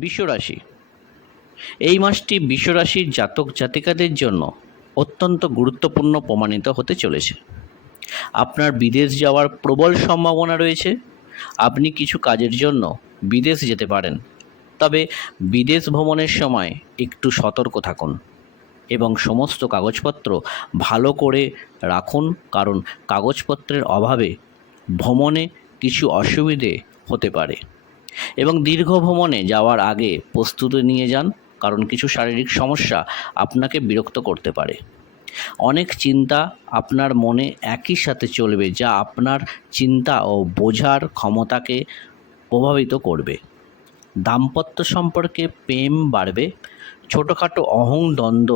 বৃষরাশি। এই মাসটি বৃষরাশির জাতক জাতিকাদের জন্য অত্যন্ত গুরুত্বপূর্ণ প্রমাণিত হতে চলেছে। আপনার বিদেশ যাওয়ার প্রবল সম্ভাবনা রয়েছে। আপনি কিছু কাজের জন্য বিদেশ যেতে পারেন, তবে বিদেশ ভ্রমণের সময় একটু সতর্ক থাকুন এবং সমস্ত কাগজপত্র ভালো করে রাখুন, কারণ কাগজপত্রের অভাবে ভ্রমণে কিছু অসুবিধে হতে পারে। এবং দীর্ঘ ভ্রমণে যাওয়ার আগে প্রস্তুতি নিয়ে যান, কারণ কিছু শারীরিক সমস্যা আপনাকে বিরক্ত করতে পারে। অনেক চিন্তা আপনার মনে একই সাথে চলবে, যা আপনার চিন্তা ও বোঝার ক্ষমতাকে প্রভাবিত করবে। দাম্পত্য সম্পর্কে প্রেম বাড়বে। ছোটোখাটো দ্বন্দ্ব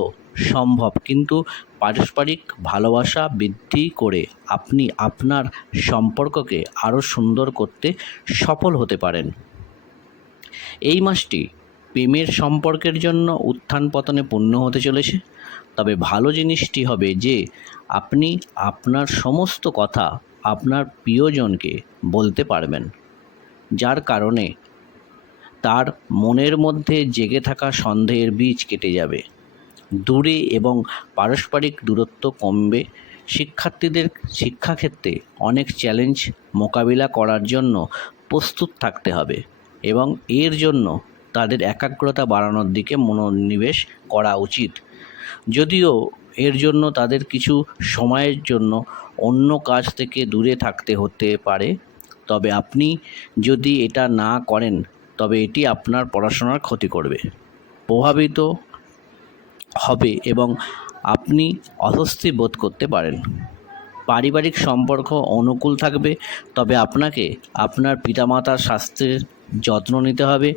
সম্ভব, কিন্তু পারস্পরিক ভালোবাসা বৃদ্ধি করে আপনি আপনার সম্পর্ককে আরও সুন্দর করতে সফল হতে পারেন। এই মাসটি প্রেমের সম্পর্কের জন্য উত্থান পতনে পূর্ণ হতে চলেছে, তবে ভালো জিনিসটি হবে যে আপনি আপনার সমস্ত কথা আপনার প্রিয়জনকে বলতে পারবেন, যার কারণে তার মনের মধ্যে জেগে থাকা সন্দেহের বীজ কেটে যাবে। দূরে এবং পারস্পরিক দূরত্ব কমবে। শিক্ষার্থীদের শিক্ষাক্ষেত্রে অনেক চ্যালেঞ্জ মোকাবিলা করার জন্য প্রস্তুত থাকতে হবে এবং এর জন্য তাদের একাগ্রতা বাড়ানোর দিকে মনোনিবেশ করা উচিত। যদিও এর জন্য তাদের কিছু সময়ের জন্য অন্য কাজ থেকে দূরে থাকতে হতে পারে, তবে আপনি যদি এটা না করেন তবে এটি আপনার পড়াশোনার ক্ষতি করবে, প্রভাবিত হবে এবং আপনি অস্বস্তি বোধ করতে পারেন। পারিবারিক সম্পর্ক অনুকূল থাকবে, তবে আপনাকে আপনার পিতামাতার স্বাস্থ্যের যত্ন নিতে হবে।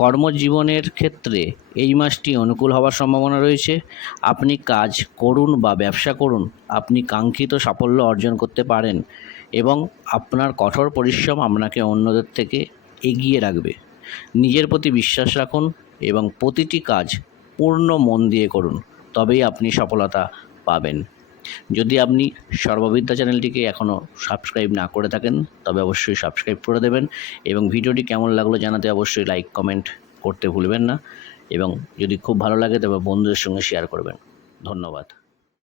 কর্মজীবনের ক্ষেত্রে এই মাসটি অনুকূল হওয়ার সম্ভাবনা রয়েছে। আপনি কাজ করুন বা ব্যবসা করুন, আপনি কাঙ্ক্ষিত সাফল্য অর্জন করতে পারেন এবং আপনার কঠোর পরিশ্রম আপনাকে অন্যদের থেকে এগিয়ে রাখবে। নিজের প্রতি বিশ্বাস রাখুন এবং প্রতিটি কাজ পূর্ণ মন দিয়ে করুন, তবেই আপনি সফলতা পাবেন। যদি আপনি সর্ববিদ্যা চ্যানেলটিকে এখনও সাবস্ক্রাইব না করে থাকেন তবে অবশ্যই সাবস্ক্রাইব করে দেবেন এবং ভিডিওটি কেমন লাগলো জানাতে অবশ্যই লাইক কমেন্ট করতে ভুলবেন না এবং যদি খুব ভালো লাগে তবে বন্ধুদের সঙ্গে শেয়ার করবেন। ধন্যবাদ।